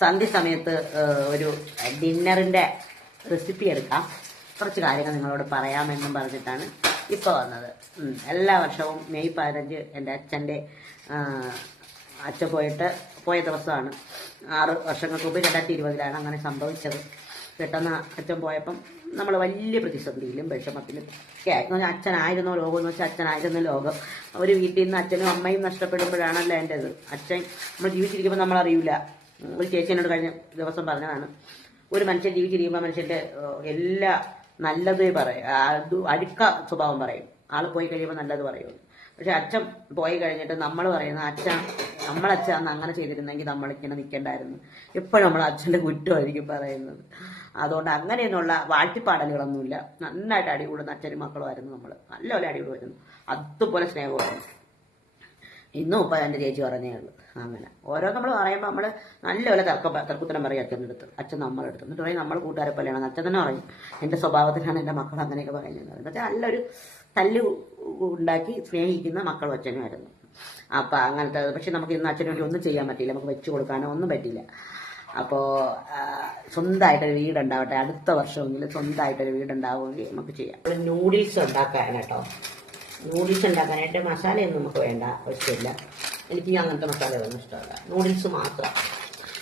സന്ധ്യ സമയത്ത് ഒരു ഡിന്നറിൻ്റെ റെസിപ്പി എടുക്കാം, കുറച്ച് കാര്യങ്ങൾ നിങ്ങളോട് പറയാമെന്നും പറഞ്ഞിട്ടാണ് ഇപ്പോൾ വന്നത്. എല്ലാ വർഷവും മെയ് 15 എൻ്റെ അച്ഛൻ പോയ ദിവസമാണ്. 6 വർഷങ്ങൾക്ക് മുമ്പ് 2020 അങ്ങനെ സംഭവിച്ചത്. പെട്ടെന്ന് അച്ഛൻ പോയപ്പം നമ്മൾ വലിയ പ്രതിസന്ധിയിലും വിഷമത്തിലും ഒക്കെ ആയി. അച്ഛനായിരുന്നു ലോകം എന്ന് വെച്ചാൽ അച്ഛനായിരുന്നു ലോകം. ഒരു വീട്ടിൽ നിന്ന് അച്ഛനും അമ്മയും നഷ്ടപ്പെടുമ്പോഴാണല്ലോ എൻ്റെ ഇത്. അച്ഛൻ നമ്മൾ ജീവിച്ചിരിക്കുമ്പോൾ നമ്മളറിയില്ല. ഒരു ചേച്ചി എന്നോട് കഴിഞ്ഞ ദിവസം പറഞ്ഞതാണ്, ഒരു മനുഷ്യൻ ജീവിച്ചിരിക്കുമ്പോൾ മനുഷ്യൻ്റെ എല്ലാ നല്ലത് പറയും, അഴുക്ക സ്വഭാവം പറയും. ആൾ പോയി കഴിയുമ്പോൾ നല്ലത് പറയുള്ളൂ. പക്ഷെ അച്ഛൻ പോയി കഴിഞ്ഞിട്ട് നമ്മൾ പറയുന്നത് നമ്മളച്ഛൻ അന്ന് അങ്ങനെ ചെയ്തിരുന്നെങ്കിൽ നമ്മളിങ്ങനെ നിൽക്കേണ്ടായിരുന്നു. എപ്പോഴും നമ്മൾ അച്ഛൻ്റെ കുറ്റമായിരിക്കും പറയുന്നത്. അതുകൊണ്ട് അങ്ങനെയൊന്നുള്ള വാഴ്ത്തിപ്പാടലുകളൊന്നുമില്ല. നന്നായിട്ട് അടികൂടുന്ന അച്ഛനും മക്കളുമായിരുന്നു നമ്മൾ. നല്ലപോലെ അടികൂടുമായിരുന്നു, അതുപോലെ സ്നേഹമായിരുന്നു. ഇന്നും ഇപ്പം എൻ്റെ ചേച്ചി പറഞ്ഞേ ഉള്ളൂ. അങ്ങനെ ഓരോ നമ്മൾ പറയുമ്പോൾ നമ്മൾ നല്ലപോലെ തർക്കുത്തരം പറയും അച്ഛൻ്റെ അടുത്ത്, അച്ഛൻ നമ്മളെടുത്ത്. എന്നിട്ട് പറയും നമ്മൾ കൂട്ടുകാരെ പോലെയാണ്. അച്ഛൻ തന്നെ പറയും എൻ്റെ സ്വഭാവത്തിലാണ് എൻ്റെ മക്കൾ അങ്ങനെയൊക്കെ പറയുന്നത്. എന്താ വെച്ചാൽ നല്ലൊരു തല്ല് ഉണ്ടാക്കി സ്നേഹിക്കുന്ന മക്കളും അച്ഛനുമായിരുന്നു. അപ്പം അങ്ങനത്തെ. പക്ഷെ നമുക്ക് ഇന്ന് അച്ഛന് വേണ്ടി ഒന്നും ചെയ്യാൻ പറ്റില്ല, നമുക്ക് വെച്ച് കൊടുക്കാനോ ഒന്നും പറ്റില്ല. അപ്പോൾ സ്വന്തമായിട്ടൊരു വീടുണ്ടാവട്ടെ, അടുത്ത വർഷമെങ്കിലും സ്വന്തമായിട്ടൊരു വീടുണ്ടാവുമെങ്കിൽ നമുക്ക് ചെയ്യാം. നൂഡിൽസ് ഉണ്ടാക്കാനാട്ടോ. നൂഡിൽസ് ഉണ്ടാക്കാനായിട്ട് മസാലയൊന്നും നമുക്ക് വേണ്ട, ആവശ്യമില്ല. എനിക്ക് അങ്ങനത്തെ മസാലയൊന്നും ഇഷ്ടമല്ല, നൂഡിൽസ് മാത്രം.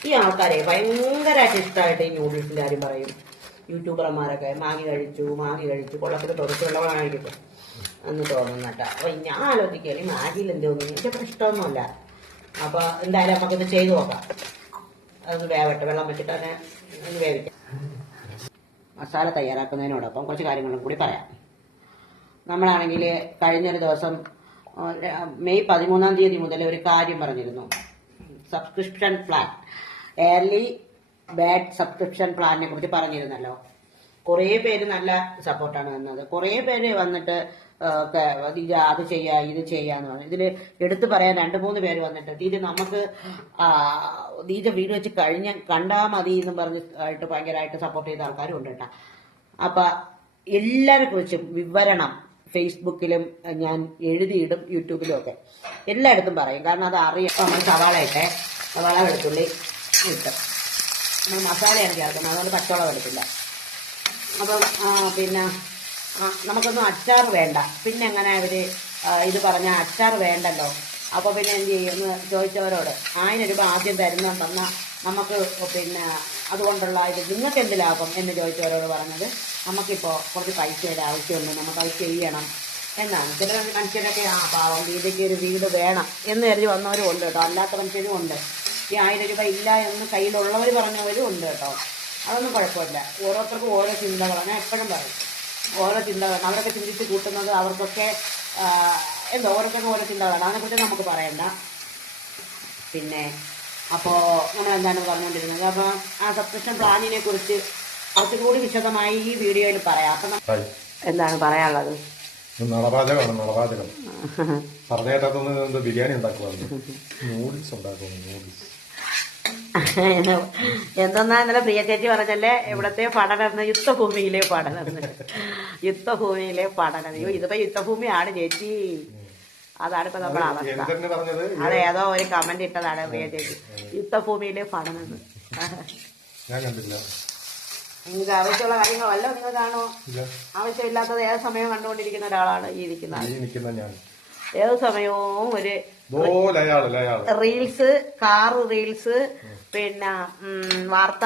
ഈ ആൾക്കാരെ ഭയങ്കരമായിട്ട് ഇഷ്ടമായിട്ട് ഈ നൂഡിൽസിൻ്റെ കാര്യം പറയും. യൂട്യൂബർമാരൊക്കെ മാഗി കഴിച്ചു കൊള്ളത്തിൽ തുറച്ചുള്ളവരായിരിക്കും എന്ന് തോന്നുന്നു കേട്ടോ. അപ്പോൾ ഞാൻ ആലോചിക്കുകയാണ് മാഗിയിൽ എന്തോന്നും എനിക്കത്ര ഇഷ്ടമൊന്നുമല്ല. അപ്പോൾ എന്തായാലും നമുക്കിത് ചെയ്തു നോക്കാം. അതൊന്ന് വേവട്ടെ, വെള്ളം വെച്ചിട്ട് തന്നെ ഒന്ന് വേവിക്കാം. മസാല തയ്യാറാക്കുന്നതിനോടൊപ്പം കുറച്ച് കാര്യങ്ങളും കൂടി പറയാം. നമ്മളാണെങ്കിൽ കഴിഞ്ഞൊരു ദിവസം മെയ് 13 മുതൽ ഒരു കാര്യം പറഞ്ഞിരുന്നു, subscription plan, early bird subscription പ്ലാനിനെ കുറിച്ച് പറഞ്ഞിരുന്നല്ലോ. കുറേ പേര് നല്ല സപ്പോർട്ടാണ് തന്നത്. കുറേ പേര് വന്നിട്ട് അത് ചെയ്യാ ഇത് ചെയ്യാന്ന് പറഞ്ഞു. ഇതിൽ എടുത്തു പറയാൻ 2-3 പേര് വന്നിട്ട് ഇത് നമുക്ക് ദീജ വീട് വെച്ച് കണ്ടാൽ മതി എന്നും പറഞ്ഞിട്ട് ഭയങ്കരമായിട്ട് സപ്പോർട്ട് ചെയ്ത ആൾക്കാരും ഉണ്ട് കേട്ടോ. അപ്പൊ എല്ലാവരെ കുറിച്ചും വിവരണം ഫേസ്ബുക്കിലും ഞാൻ എഴുതിയിടും, യൂട്യൂബിലും ഒക്കെ എല്ലായിടത്തും പറയും. കാരണം അത് അറിയാം. നമ്മൾ സവാള വെളുത്തുള്ളി ഇട്ട് നമ്മൾ മസാലയാണ് ചേർക്കുന്നത്, അതുകൊണ്ട് പച്ചവളം എടുക്കില്ല. അപ്പം പിന്നെ നമുക്കൊന്നും അച്ചാർ വേണ്ട. പിന്നെ എങ്ങനെ അവര് ഇത് പറഞ്ഞാൽ അച്ചാർ വേണ്ടല്ലോ. അപ്പോൾ പിന്നെ എന്ത് ചെയ്യുമെന്ന് ചോദിച്ചവരോട് 1000 രൂപ ആദ്യം പറഞ്ഞാൽ നമുക്ക് പിന്നെ അതുകൊണ്ടുള്ള ഇത് നിങ്ങൾക്ക് എന്ത് ലാഭം എന്ന് ചോദിച്ചവരോട് പറഞ്ഞത്, നമുക്കിപ്പോൾ കുറച്ച് പൈസയുടെ ആവശ്യമുണ്ട്, നമുക്കത് ചെയ്യണം എന്നാണ്. ചില മനുഷ്യരൊക്കെ പാവം വീട്ടിലേക്ക് ഒരു വീട് വേണം എന്ന് കരുതി വന്നവരും ഉണ്ട് കേട്ടോ, അല്ലാത്ത മനുഷ്യരും ഉണ്ട്. ഈ 1000 രൂപ ഇല്ല എന്ന് കയ്യിലുള്ളവർ പറഞ്ഞവരും ഉണ്ട് കേട്ടോ. അതൊന്നും കുഴപ്പമില്ല. ഓരോരുത്തർക്കും ഓരോ ചിന്തകളാണ്. ഞാൻ എപ്പോഴും പറയും, ഓരോ ചിന്തകളാണ്. അവരൊക്കെ ചിന്തിച്ച് കൂട്ടുന്നത് അവർക്കൊക്കെ ഓരോരുത്തർക്കും ഓരോ ചിന്തകളാണ്. അതിനെക്കുറിച്ച് നമുക്ക് പറയണ്ട. പിന്നെ അപ്പോൾ നമ്മൾ എന്താണ് പറഞ്ഞുകൊണ്ടിരുന്നത്, അപ്പോൾ ആ സബ്സ്ക്രിപ്ഷൻ പ്ലാനിനെ കുറിച്ച് കുറച്ചുകൂടി വിശദമായി ഈ വീഡിയോയിൽ പറയാം. അപ്പം എന്താണ് പറയാനുള്ളത്? നളപാചകം ബിരിയാണി നൂഡിൽസ് എന്തെന്നാ ഇന്നലെ പ്രിയ ചേച്ചി പറഞ്ഞല്ലേ, ഇവിടത്തെ പഠനം യുദ്ധഭൂമിയിലെ പഠനം. ഇതിപ്പോ യുദ്ധഭൂമിയാണ് ചേച്ചി. അതാണ് ഇപ്പൊ നമ്മുടെ അവസ്ഥ. അത് ഏതോ ഒരു കമന്റ് ഇട്ടതാണ് പ്രിയ ചേച്ചി, യുദ്ധഭൂമിയിലെ പഠനം. നിങ്ങൾക്ക് ആവശ്യമുള്ള കാര്യങ്ങൾ വല്ലോ നിങ്ങൾ കാണോ? ആവശ്യമില്ലാത്തത് ഏത് സമയവും കണ്ടുകൊണ്ടിരിക്കുന്ന ഒരാളാണ് ഈ ഇരിക്കുന്നത്. ഏത് സമയവും ഒരു റീൽസ്, കാറ് റീൽസ്, പിന്നെ വാർത്ത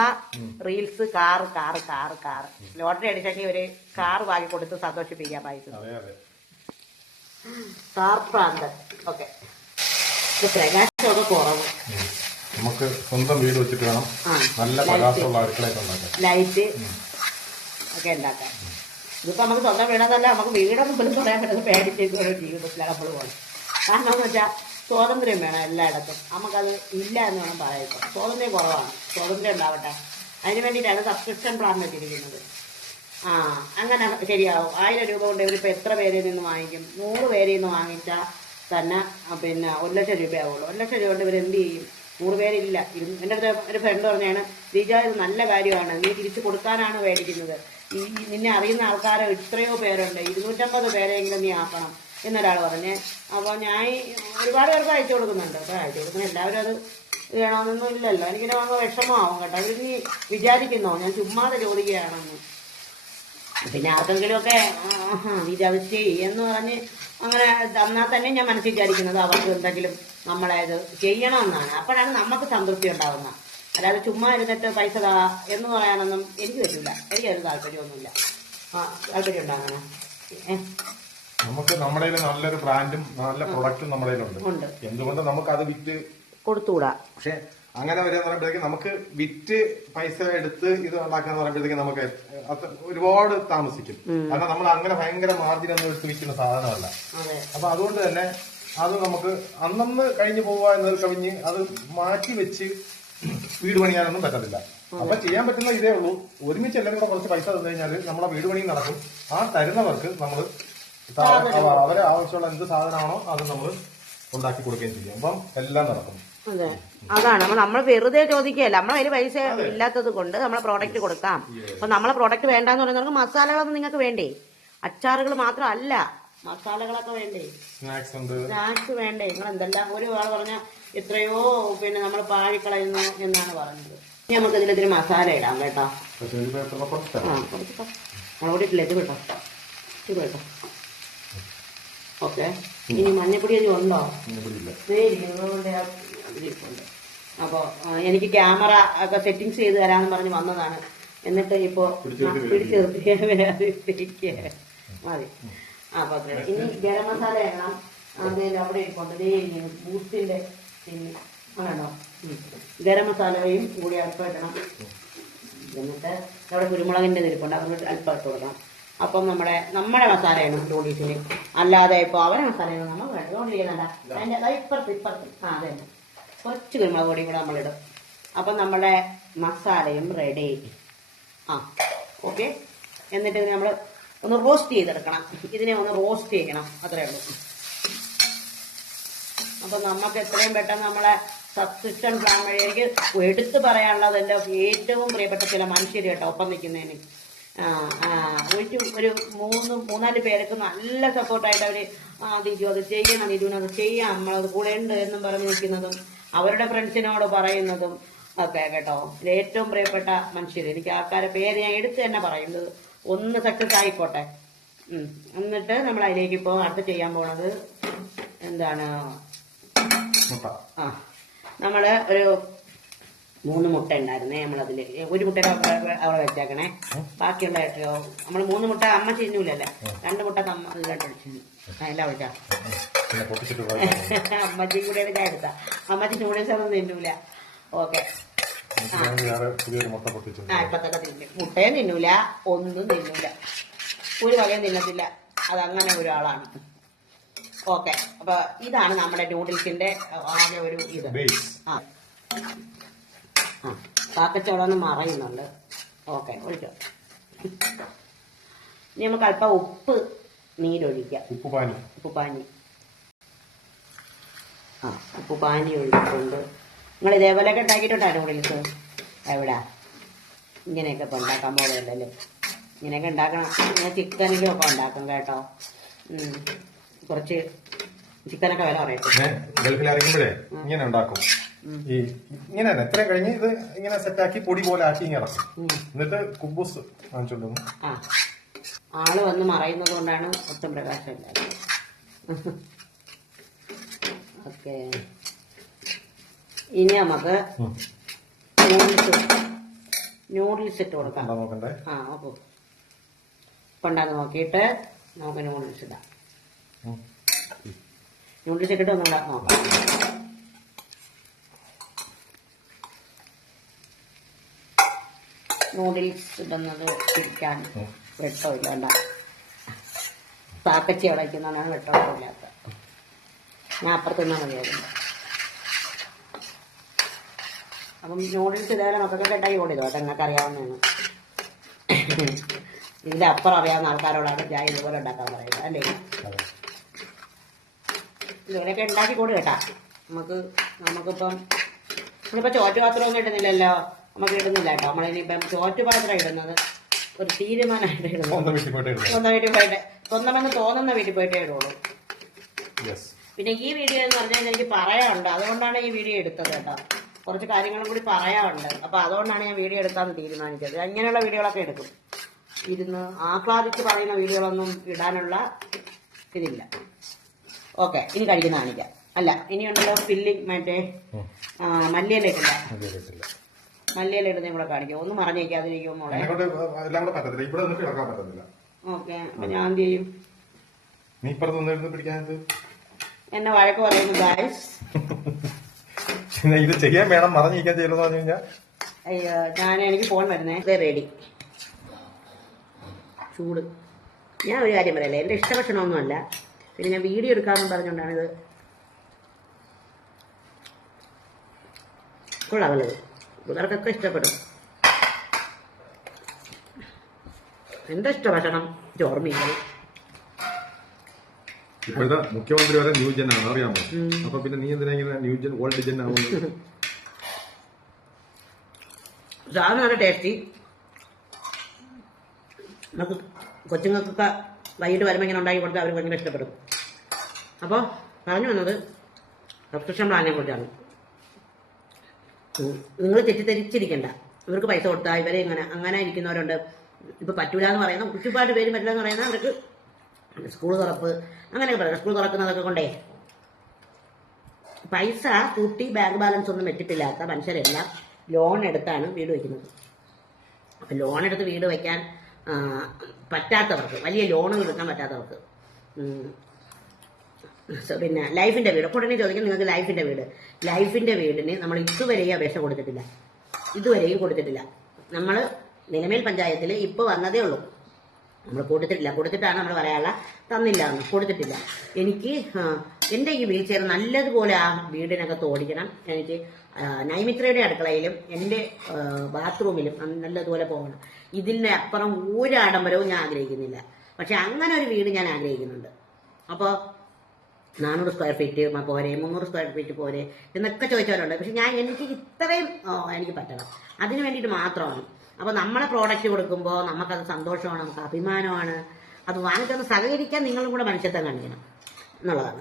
റീൽസ്, കാറ്. ലോട്ടറി അടിച്ചെങ്കിൽ ഒരു കാർ വാങ്ങി കൊടുത്ത് സന്തോഷിപ്പിക്കാൻ പറ്റും. കാർ പ്രാന്ത്. ഓക്കെ, പ്രകാശമൊക്കെ കുറവ്. നമുക്ക് സ്വന്തം വീട് വെച്ചിട്ട് വേണം നല്ല പ്രകാശമുള്ള അടുക്കളയൊക്കെ ഉണ്ടാക്കാൻ, ലൈറ്റ് ഒക്കെ ഉണ്ടാക്കാൻ. ഇതിപ്പോ നമുക്ക് സ്വന്തം വീടെന്നല്ല, നമുക്ക് വീടൊന്നും പോലും പറയാൻ പറ്റുന്നത് പേടിച്ചേക്ക് ഓരോ ജീവിതത്തിലാണ് നമ്മൾ പോകുന്നത്. കാരണം എന്ന് വെച്ചാൽ സ്വാതന്ത്ര്യം വേണം എല്ലായിടത്തും. നമുക്കത് ഇല്ല എന്ന് വേണം പറയാം. സ്വാതന്ത്ര്യം കുറവാണ്, സ്വാതന്ത്ര്യം ഉണ്ടാവട്ടെ. അതിന് വേണ്ടിയിട്ടാണ് സബ്സ്ക്രിപ്ഷൻ പ്ലാൻ വെച്ചിരിക്കുന്നത്. അങ്ങനെ ശരിയാവും. 1000 രൂപ കൊണ്ട് ഇവരിപ്പോൾ എത്ര പേരിൽ നിന്ന് വാങ്ങിക്കും? 100 പേരിൽ നിന്ന് വാങ്ങിച്ചാൽ തന്നെ പിന്നെ 1 ലക്ഷം രൂപയാവുള്ളൂ. 1 ലക്ഷം രൂപ കൊണ്ട് ഇവരെന്ത് ചെയ്യും? 100 പേരില്ല. എൻ്റെ അടുത്ത് ഒരു ഫ്രണ്ട് പറഞ്ഞാണ്, ദീജ ഇത് നല്ല കാര്യമാണ്, നീ തിരിച്ചു കൊടുക്കാനാണ് മേടിക്കുന്നത്. നിന്നെ അറിയുന്ന ആൾക്കാരോ ഇത്രയോ പേരുണ്ട്, 250 പേരെങ്കിലും നീ ആക്കണം എന്നൊരാൾ പറഞ്ഞേ. അപ്പോൾ ഞാൻ ഒരുപാട് പേർക്ക് അയച്ചു കൊടുക്കുന്നുണ്ട്. അപ്പോൾ അയച്ചു കൊടുക്കുന്ന എല്ലാവരും അത് വേണമെന്നൊന്നും ഇല്ലല്ലോ. എനിക്കിനെ വാങ്ങുമ്പോൾ വിഷമമാവും കേട്ടോ. ഇത് നീ വിചാരിക്കുന്നോ ഞാൻ ചുമ്മാതെ ചോദിക്കുകയാണെന്ന്. പിന്നെ ആർക്കെങ്കിലുമൊക്കെ ഇത് എന്ന് പറഞ്ഞ് അങ്ങനെ തന്നാൽ തന്നെ ഞാൻ മനസ്സിൽ വിചാരിക്കുന്നത് അവർക്ക് എന്തെങ്കിലും നമ്മളെ ഇത് ചെയ്യണമെന്നാണ്. അപ്പോഴാണ് നമുക്ക് സംതൃപ്തി ഉണ്ടാകുന്നത്. അല്ലാതെ ചുമ്മാ ഇരുന്നിട്ട് പൈസ താ എന്ന് പറയാനൊന്നും എനിക്ക് പറ്റില്ല. എനിക്കൊരു താല്പര്യമൊന്നുമില്ല. താല്പര്യം ഉണ്ടാകണം. നമുക്ക് നമ്മുടെ നല്ലൊരു ബ്രാൻഡും നല്ല പ്രൊഡക്റ്റും നമ്മുടെ ഉണ്ട്. എന്തുകൊണ്ട് നമുക്ക് അത് വിറ്റ് കൊടുത്തുകൂടാ? പക്ഷെ അങ്ങനെ വരിക പറയുമ്പോഴത്തേക്ക് നമുക്ക് വിറ്റ് പൈസ എടുത്ത് ഇത് ഉണ്ടാക്കാന്ന് പറയുമ്പോഴത്തേക്ക് നമുക്ക് ഒരുപാട് താമസിക്കും. കാരണം നമ്മൾ അങ്ങനെ ഭയങ്കര മാർജിൻ ഒന്നും എടുത്ത് വിൽക്കുന്ന സാധനമല്ല. അപ്പൊ അതുകൊണ്ട് തന്നെ അത് നമുക്ക് അന്നന്ന് കഴിഞ്ഞു പോവുക എന്നതിൽ കവിഞ്ഞ് അത് മാറ്റി വെച്ച് വീട് പണിയാനൊന്നും പറ്റത്തില്ല. അപ്പൊ ചെയ്യാൻ പറ്റുന്ന ഇതേ ഉള്ളൂ. ഒരുമിച്ച് എല്ലാം കൂടെ കുറച്ച് പൈസ തന്നു കഴിഞ്ഞാൽ നമ്മളെ വീട് പണിയും നടക്കും. ആ തരുന്നവർക്ക് നമ്മൾ അവരെ ആവശ്യമുള്ള എന്ത് സാധനമാണോ അത് നമ്മൾ ഉണ്ടാക്കി കൊടുക്കുകയും ചെയ്യും. അപ്പം എല്ലാം നടക്കും. അതെ, അതാണ് നമ്മൾ വെറുതെ ചോദിക്കുകയല്ല. നമ്മളെ കയ്യിൽ പൈസ ഇല്ലാത്തത് കൊണ്ട് നമ്മളെ പ്രോഡക്റ്റ് കൊടുക്കാം. അപ്പൊ നമ്മളെ പ്രോഡക്റ്റ് വേണ്ടാന്ന് പറയുന്നവർക്ക് മസാലകളൊന്നും നിങ്ങൾക്ക് വേണ്ടേ? അച്ചാറുകൾ മാത്രമല്ല, മസാലകളൊക്കെ വേണ്ടേ? സ്നാക്സ് വേണ്ടേ? നിങ്ങൾ എന്തെല്ലാം ഒരു ആൾ പറഞ്ഞ എത്രയോ പിന്നെ നമ്മൾ പാഴിക്കളയുന്നു എന്നാണ് പറഞ്ഞത്. ഇനി നമുക്ക് ഇതിലെത്തിരി മസാല ഇടാം കേട്ടോ. മുളകൊടിയിട്ടില്ല, ഇത് കേട്ടോ, ഇത് കേട്ടോ. ഓക്കെ, ഇനി മഞ്ഞപ്പൊടി അരി ഉണ്ടോ? അതിലിപ്പുണ്ട്. അപ്പോൾ എനിക്ക് ക്യാമറ ഒക്കെ സെറ്റിങ്സ് ചെയ്ത് തരാമെന്ന് പറഞ്ഞ് വന്നതാണ്. എന്നിട്ട് ഇപ്പോൾ പിടിച്ചു നിർത്തിയ മതി. അപ്പൊ ഇനി ഗരം മസാല ഇടണം. അതിൽ അവിടെ ഇരിപ്പുണ്ട് ബൂസ്റ്റിന്റെ ആണോ ഗരം മസാലയും കൂടി അല്പം ഇടണം. എന്നിട്ട് അവിടെ കുരുമുളകിന്റെ ഇരിപ്പുണ്ട്, അത് അല്പം ഇട്ട് കൊടുക്കണം. അപ്പം നമ്മുടെ മസാലയാണ് നൂഡിൽസിന്. അല്ലാതെ ഇപ്പോൾ അവരെ മസാലയാണ് നമ്മൾ വേണ്ടോണ്ടിരിക്കുന്നുണ്ട. അതിൻ്റെ ഇപ്പുറത്ത് അതെ കുറച്ച് കുരുമുളക് പൊടിയും കൂടെ നമ്മളിടും. അപ്പം നമ്മുടെ മസാലയും റെഡി. ഓക്കെ. എന്നിട്ട് ഇതിനെ നമ്മൾ ഒന്ന് റോസ്റ്റ് ചെയ്തെടുക്കണം. ഇതിനെ ഒന്ന് റോസ്റ്റ് ചെയ്യണം, അത്രേ ഉള്ളൂ. അപ്പം നമുക്ക് എത്രയും പെട്ടെന്ന് നമ്മളെ സബ്സിസ്റ്റൻ പ്ലാൻ വഴി എനിക്ക് എടുത്തു പറയാനുള്ളത് എൻ്റെ ഏറ്റവും പ്രിയപ്പെട്ട ചില മനുഷ്യർ കേട്ടോ ഒപ്പം നിൽക്കുന്നതിന്. ഒരു 3-4 പേർക്ക് നല്ല സപ്പോർട്ടായിട്ട് അവർ ദിജു അത് ചെയ്യണം, ദിജുവിന് അത് ചെയ്യാം, നമ്മളത് കൂടെ ഉണ്ട് എന്നും പറഞ്ഞ് നിൽക്കുന്നതും അവരുടെ ഫ്രണ്ട്സിനോട് പറയുന്നതും ഒക്കെ കേട്ടോ ഏറ്റവും പ്രിയപ്പെട്ട മനുഷ്യർ. എനിക്ക് ആൾക്കാരെ പേര് ഞാൻ എടുത്ത് തന്നെ പറയുന്നത്. ഒന്ന് സക്സസ് ആയിക്കോട്ടെ. എന്നിട്ട് നമ്മൾ അതിലേക്ക് ഇപ്പോൾ അടുത്ത് ചെയ്യാൻ പോണത് എന്താണ്? നമ്മൾ ഒരു 3 മുട്ട ഉണ്ടായിരുന്നേ. നമ്മളതിൽ ഒരു മുട്ട അവിടെ വെച്ചേക്കണേ. ബാക്കിയുള്ള നമ്മൾ 3 മുട്ട അമ്മ തിന്നൂലല്ലേ, 2 മുട്ട എല്ലാം ഒഴിച്ചാ. അമ്മച്ചിയും കൂടെയാണ് ഞാൻ എടുത്ത. അമ്മച്ചി നൂഡിൽസ് ഒന്നും തിന്നൂല. ഓക്കെ, ഇപ്പൊ തന്നെ തിന്നു. മുട്ടയും തിന്നൂല, ഒന്നും തിന്നൂല, ഒരു വകയും തിന്നത്തില്ല. അതങ്ങനെ ഒരാളാണ്. ഓക്കെ, അപ്പൊ ഇതാണ് നമ്മുടെ നൂഡിൽസിന്റെ ആകെ ഒരു ഇത്. കാക്കച്ചോളന്ന് മറയുന്നുണ്ട്. ഓക്കെ, ഒഴിച്ചോ. ഇനി നമുക്ക് അല്പം ഉപ്പ് നീരൊഴിക്കാം. ഉപ്പുപാനി ഉപ്പുപാനി ഒഴിച്ചിട്ടുണ്ട്. നിങ്ങൾ ഇതേപോലെയൊക്കെ ഉണ്ടാക്കിയിട്ടുണ്ടായിരുന്നു നൂഡിൽസ്? എവിടാ ഇങ്ങനെയൊക്കെ ഇപ്പം ഉണ്ടാക്കാൻ പോകല്ലേ? ഇങ്ങനെയൊക്കെ ഉണ്ടാക്കണം. ഇങ്ങനെ ചിക്കനിലും ഒക്കെ ഉണ്ടാക്കും കേട്ടോ. കുറച്ച് ചിക്കനൊക്കെ വില പറയട്ടെ. ഗൾഫിലായിരിക്കുമ്പോഴേ ഇങ്ങനെ ഉണ്ടാക്കും. ഈ ഇങ്ങനെ എത്ര കഴിഞ്ഞ് ഇത് ഇങ്ങനെ സെറ്റാക്കി പൊടി പോലെ ആക്കി ഇങ്ങനെ ഇറക്കും. എന്നിട്ട് കുബൂസ് വാങ്ങിച്ചോണ്ട് ആള് വന്ന് മറയുന്നത് കൊണ്ടാണ് ഒട്ടും പ്രകാശം ഇല്ലാതെ. ഓക്കെ, ഇനി നമുക്ക് നൂഡിൽസ് ഇട്ട് കൊടുക്കാം. അപ്പൊ കൊണ്ടാന്ന് നോക്കിയിട്ട് നമുക്ക് നൂഡിൽസ് ഇടാം. നൂഡിൽസ് ഇട്ടിട്ട് ഒന്നും നോക്കാം. നൂഡിൽസ് ഇടുന്നത് പിടിക്കാൻ വെട്ടമില്ല. പാക്കച്ചി അവിടെ വയ്ക്കുന്നതാണ് വെട്ടമില്ലാത്ത. ഞാൻ അപ്പുറത്ത് നിന്നാൽ മതിയായിരുന്നു. അപ്പം നൂഡിൽസ് ഇതേപോലെ മക്കൾക്കൊക്കെ ഉണ്ടാക്കി കൊടുത്തു കേട്ടോ. നിങ്ങൾക്ക് അറിയാവുന്നതാണ്. ഇതിൻ്റെ അപ്പുറം അറിയാവുന്ന ആൾക്കാരോടാണ് ഞാൻ ഇതുപോലെ ഉണ്ടാക്കാൻ പറയുന്നത് അല്ലേ? ഇതുപോലെയൊക്കെ ഉണ്ടാക്കി കൊടു കേട്ടാ. നമുക്കിപ്പം നമ്മളിപ്പോൾ ചോറ്റുപാത്രമൊന്നും ഇടുന്നില്ലല്ലോ. നമുക്ക് ഇടുന്നില്ല കേട്ടോ. നമ്മളിനിപ്പം ചോറ്റുപാത്രം ഇടുന്നത് ഒരു തീരുമാനമായിട്ട് ഇടുന്നത്. സ്വന്തം വീട്ടിൽ പോയിട്ട് സ്വന്തമെന്ന് തോന്നുന്ന വീട്ടിൽ പോയിട്ടേ ഇടുള്ളൂ. പിന്നെ ഈ വീഡിയോ എന്ന് പറഞ്ഞാൽ എനിക്ക് പറയാനുണ്ട്, അതുകൊണ്ടാണ് ഈ വീഡിയോ എടുത്തത് കേട്ടോ. കുറച്ച് കാര്യങ്ങളും കൂടി പറയാനുണ്ട്. അപ്പൊ അതുകൊണ്ടാണ് ഞാൻ വീഡിയോ എടുക്കാൻ തീരുമാനിച്ചത്. ഇങ്ങനെയുള്ള വീഡിയോകളൊക്കെ എടുക്കും. ഇരുന്ന് ആഹ്ലാദിച്ച് പറയുന്ന വീഡിയോകളൊന്നും ഇടാനുള്ള ഇതില്ല. ഓക്കെ, ഇനി കഴിക്കുന്ന കാണിക്കാം. അല്ല, ഇനിയുണ്ടല്ലോ ഫില്ലിങ്, മറ്റേ മല്ലിയില ഇട്ടില്ല, മല്ലിയില ഇടുന്നതും കൂടെ കാണിക്കാം. ഒന്ന് മറഞ്ഞേക്കാതിരിക്കും മോളെ. ഓക്കെ, അപ്പൊ ഞാൻ എന്ത് ചെയ്യും? എന്നെ വഴക്ക് പറയുന്നു ഗായ്സ്. ഇത് ചെയ്യാൻ വേണം, മറഞ്ഞിരിക്കാൻ ചെയ്യണമെന്ന് പറഞ്ഞു കഴിഞ്ഞാൽ അയ്യോ, എനിക്ക് ഫോൺ വരുന്നേ. റെഡി. ചൂട്. ഞാൻ ഒരു കാര്യം പറയല്ലേ, എന്റെ ഇഷ്ടഭക്ഷണമൊന്നുമല്ല, പിന്നെ ഞാൻ വീഡിയോ എടുക്കാമെന്ന് പറഞ്ഞുകൊണ്ടാണ് ഇത്. കൊള്ളാമല്ലത്, പിള്ളേർക്കൊക്കെ ഇഷ്ടപ്പെടും. എന്റെ ഇഷ്ടഭക്ഷണം ചോർമ്മീങ്ങൾ. ഇപ്പോഴത്തെ മുഖ്യമന്ത്രി വരെ ന്യൂജൻ ആണ്, അറിയാമോ? അപ്പൊ പിന്നെ നീ എന്തിനാ ഇങ്ങനെ ന്യൂജൻ ഓൾഡ് ജൻ ആവുന്നത്? സാധനം നല്ല ടേസ്റ്റി. നമുക്ക് കൊച്ചുങ്ങൾക്കൊക്കെ വൈകിട്ട് വരുമ്പോൾ ഇങ്ങനെ ഉണ്ടാക്കി കൊടുത്താൽ അവർ ഭയങ്കര ഇഷ്ടപ്പെടും. അപ്പോൾ പറഞ്ഞു വന്നത് സബ്സ്ക്രിപ്ഷൻ പ്ലാനിനെ കുറിച്ചാണ്. നിങ്ങൾ തെറ്റിദ്ധരിച്ചിരിക്കണ്ട. ഇവർക്ക് പൈസ കൊടുത്താൽ ഇവരെ അങ്ങനെ ഇരിക്കുന്നവരുണ്ട്. ഇപ്പൊ പറ്റൂല എന്ന് പറയുന്ന ഒരുപാട് പേര് പറ്റില്ല എന്ന് പറയുന്ന അവർക്ക് സ്കൂൾ തുറപ്പ് അങ്ങനെയൊക്കെ പറയാം. സ്കൂൾ തുറക്കുന്നതൊക്കെ കൊണ്ടേ പൈസ കൂട്ടി ബാങ്ക് ബാലൻസ് ഒന്നും വെച്ചിട്ടില്ലാത്ത മനുഷ്യരെല്ലാം ലോൺ എടുത്താണ് വീട് വയ്ക്കുന്നത്. അപ്പൊ ലോൺ എടുത്ത് വീട് വയ്ക്കാൻ പറ്റാത്തവർക്ക്, വലിയ ലോണുകൾ എടുക്കാൻ പറ്റാത്തവർക്ക്, പിന്നെ ലൈഫിന്റെ വീട് ഉടനെ ചോദിക്കും നിങ്ങൾക്ക് ലൈഫിന്റെ വീടിന് നമ്മൾ ഇതുവരെയും അപേക്ഷ കൊടുത്തിട്ടില്ല. ഇതുവരെയും കൊടുത്തിട്ടില്ല. നമ്മൾ നിലമേൽ പഞ്ചായത്തിൽ ഇപ്പോൾ വന്നതേ ഉള്ളൂ. നമ്മൾ കൊടുത്തിട്ടാണ് നമ്മൾ പറയാനുള്ള തന്നില്ല എന്ന് കൊടുത്തിട്ടില്ല. എനിക്ക് എൻ്റെ ഈ വീൽ ചെയർ നല്ലതുപോലെ ആ വീടിനകത്ത് ഓടിക്കണം. എനിക്ക് നൈമിത്രയുടെ അടുക്കളയിലും എൻ്റെ ബാത്റൂമിലും നല്ലതുപോലെ പോകണം. ഇതിൻ്റെ അപ്പുറം ഒരു ആഡംബരവും ഞാൻ ആഗ്രഹിക്കുന്നില്ല. പക്ഷെ അങ്ങനെ ഒരു വീട് ഞാൻ ആഗ്രഹിക്കുന്നുണ്ട്. അപ്പോൾ 400 സ്ക്വയർ ഫീറ്റ് പോരെ, 300 സ്ക്വയർ ഫീറ്റ് പോരെ എന്നൊക്കെ ചോദിച്ചവരുണ്ട്. പക്ഷെ എനിക്ക് ഇത്രയും എനിക്ക് പറ്റണം. അതിന് വേണ്ടിയിട്ട് മാത്രമാണ്. അപ്പോൾ നമ്മളെ പ്രോഡക്റ്റ് കൊടുക്കുമ്പോൾ നമുക്കത് സന്തോഷമാണ്, നമുക്ക് അഭിമാനമാണ്. അത് വാങ്ങിച്ചൊന്ന് സഹകരിക്കാൻ നിങ്ങളും കൂടെ മനുഷ്യത്വം കാണിക്കണം എന്നുള്ളതാണ്.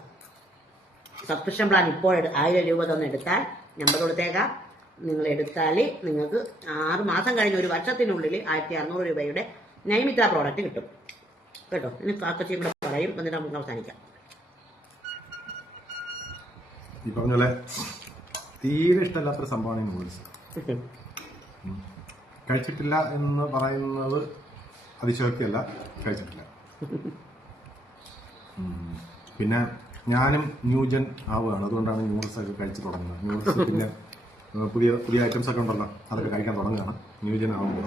സബ്സ്ക്രിപ്ഷൻ പ്ലാൻ ഇപ്പോൾ 1000 രൂപ തന്നെ എടുത്താൽ നമ്പർ കൊടുത്തേക്കാം. നിങ്ങൾ എടുത്താൽ നിങ്ങൾക്ക് 6 മാസം കഴിഞ്ഞ് 1 വർഷത്തിനുള്ളിൽ 1600 രൂപയുടെ നൈമിത്ര പ്രോഡക്റ്റ് കിട്ടും കേട്ടോ. ഇനി കാക്കച്ചിയും കൂടെ പറയും, എന്നിട്ട് നമുക്ക് അവസാനിക്കാം. ഈ പറഞ്ഞ പോലെ തീരെ ഇഷ്ടമല്ലാത്തൊരു സംഭവമാണ് നൂഡിൽസ്. കഴിച്ചിട്ടില്ല എന്ന് പറയുന്നത് അതിശയോക്തിയല്ല, കഴിച്ചിട്ടില്ല. പിന്നെ ഞാനും ന്യൂജൻ ആവുകയാണ്. അതുകൊണ്ടാണ് നൂഡിൽസ് ഒക്കെ കഴിച്ചു തുടങ്ങുന്നത്. നൂഡിൽസ് പിന്നെ പുതിയ ഐറ്റംസ് ഒക്കെ ഉണ്ടല്ലോ, അതൊക്കെ കഴിക്കാൻ തുടങ്ങുകയാണ് ന്യൂജൻ ആവുമ്പോൾ.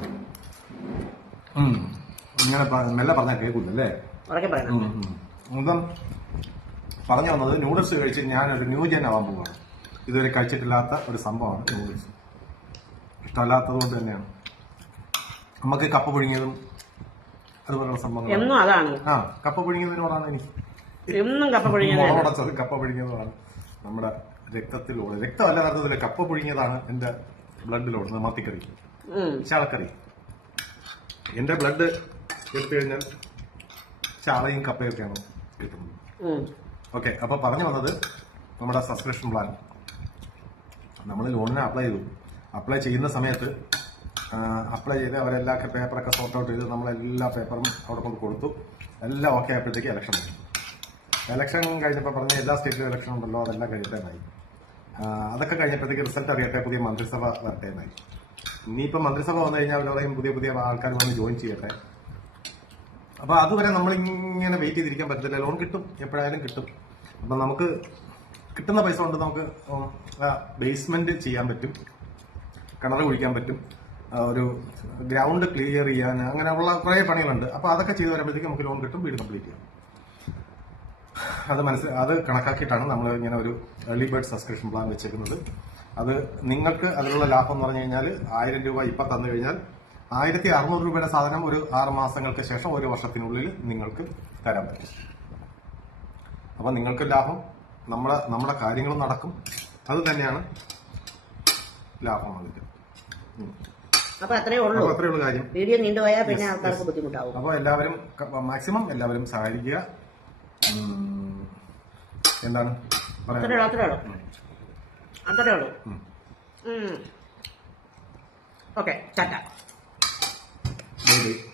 ഇങ്ങനെ മെല്ലെ പറഞ്ഞാൽ കേൾക്കില്ലല്ലേ? മുതം പറഞ്ഞു വന്നത് നൂഡിൽസ് കഴിച്ച് ഞാനൊരു ന്യൂജൻ ആവാൻ പോവുകയാണ്. ഇതുവരെ കഴിച്ചിട്ടില്ലാത്ത ഒരു സംഭവമാണ് നൂഡിൽസ്. ഇഷ്ടമല്ലാത്തത് കൊണ്ട് തന്നെയാണ്. നമുക്ക് കപ്പ പുഴുങ്ങിയതും അതുപോലുള്ള സംഭവങ്ങൾ. കപ്പ പുഴുങ്ങിയതിനോടാണ് എനിക്ക് മുളകടച്ചത്. കപ്പ പുഴുങ്ങിയതുമാണ് നമ്മുടെ രക്തത്തിലൂടെ, രക്തമല്ല അർത്ഥത്തില് കപ്പ പുഴുങ്ങിയതാണ് എന്റെ ബ്ലഡിലോടുന്നത്. മത്തിക്കറി, ചാളക്കറി. എന്റെ ബ്ലഡ് എടുത്തു കഴിഞ്ഞാൽ ചാളയും കപ്പയൊക്കെയാണ് കിട്ടുന്നത്. ഓക്കെ, അപ്പൊ പറഞ്ഞു വന്നത് നമ്മുടെ സബ്സ്ക്രിപ്ഷൻ പ്ലാൻ. നമ്മൾ ലോണിന് അപ്ലൈ ചെയ്യുന്ന സമയത്ത് അപ്ലൈ ചെയ്ത് അവരെല്ലാ പേപ്പറൊക്കെ സോർട്ട് ഔട്ട് ചെയ്ത് നമ്മളെല്ലാ പേപ്പറും അവിടെ കൊണ്ട് കൊടുത്തു. എല്ലാം ഓക്കെ ആയപ്പോഴത്തേക്ക് ഇലക്ഷൻ വന്നു. ഇലക്ഷൻ കഴിഞ്ഞപ്പോൾ പറഞ്ഞ എല്ലാ സ്റ്റേറ്റിലും ഇലക്ഷൻ ഉണ്ടല്ലോ, അതെല്ലാം കഴിയട്ടേന്നായി. അതൊക്കെ കഴിഞ്ഞപ്പോഴത്തേക്ക് റിസൾട്ട് അറിയട്ടെ, പുതിയ മന്ത്രിസഭ വരട്ടേന്നായി. ഇനിയിപ്പോൾ മന്ത്രിസഭ വന്നു കഴിഞ്ഞാൽ അവർ പറയും പുതിയ ആൾക്കാർ വന്ന് ജോയിൻ ചെയ്യട്ടെ. അപ്പോൾ അതുവരെ നമ്മളിങ്ങനെ വെയിറ്റ് ചെയ്തിരിക്കാൻ പറ്റത്തില്ല. ലോൺ കിട്ടും, എപ്പോഴായാലും കിട്ടും. അപ്പം നമുക്ക് കിട്ടുന്ന പൈസ കൊണ്ട് നമുക്ക് ബേസ്മെന്റ് ചെയ്യാൻ പറ്റും, കിണർ കുഴിക്കാൻ പറ്റും, ഒരു ഗ്രൗണ്ട് ക്ലിയർ ചെയ്യാൻ, അങ്ങനെയുള്ള കുറേ പണികളുണ്ട്. അപ്പോൾ അതൊക്കെ ചെയ്ത് വരുമ്പോഴത്തേക്ക് നമുക്ക് ലോൺ കിട്ടും, വീട് കംപ്ലീറ്റ് ചെയ്യാം. അത് കണക്കാക്കിയിട്ടാണ് നമ്മൾ ഇങ്ങനെ ഒരു ഏർലി ബേർഡ് സബ്സ്ക്രിപ്ഷൻ പ്ലാൻ വെച്ചേക്കുന്നത്. അത് നിങ്ങൾക്ക് അതിലുള്ള ലാഭം എന്ന് പറഞ്ഞു കഴിഞ്ഞാൽ 1000 രൂപ ഇപ്പം തന്നു കഴിഞ്ഞാൽ 1600 രൂപയുടെ സാധനം ഒരു 6 മാസങ്ങൾക്ക് ശേഷം 1 വർഷത്തിനുള്ളിൽ നിങ്ങൾക്ക് തരാൻ പറ്റും. അപ്പൊ നിങ്ങൾക്ക് ലാഭം, നമ്മുടെ കാര്യങ്ങളും നടക്കും. അത് തന്നെയാണ് ലാഭം. അതിന്റെ അപ്പൊ അത്രേ ഉള്ളൂ കാര്യം. വീഡിയോ നീണ്ടുപോയാൽ പിന്നെ ആൾക്കാർക്ക് ബുദ്ധിമുട്ടാവും. അപ്പൊ എല്ലാവരും മാക്സിമം എല്ലാവരും സഹായിക്കുക. എന്താണ് അത്രേ ഉള്ളൂ. Okay tata. Bye by.